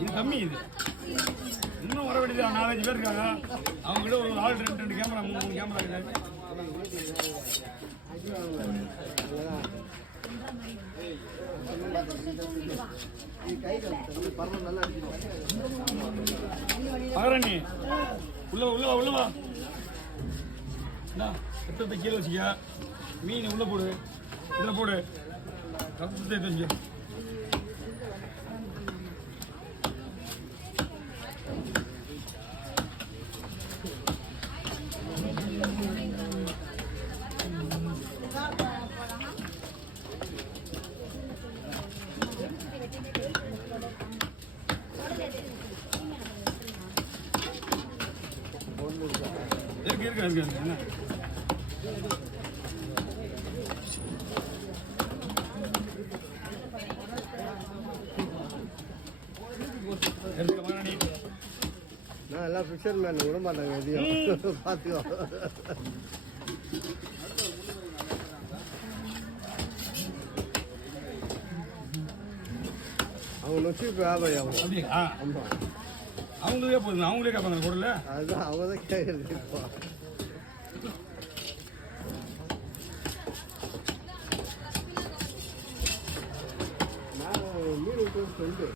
இது கம்மி இது இன்னும் வர வேண்டியது 4-5 பேர் இருக்காங்க. அவங்ககிட்ட ஒரு ஆள் 2 கேமரா 3 கேமரா இருக்குது. மகரணி உள்ளவா ரத்தத்தை கீழே வச்சுக்க. மீன் உள்ள போடு, இதில் போடு, ரத்தத்தை எடுத்து வச்சுக்க. இருக்கு என்ன நான் எல்லாம் ஃபிஷர் மேன் விட மாட்டாங்க எதையும் பார்த்துக்கோ. அவங்க நொச்சி வியாபாரி அவங்க. அப்படியா? அவங்களே போதுங்க, அவங்களே கேட்பாங்க பொருள். அதுதான் அவங்க தான் கேட்குறது. இப்போ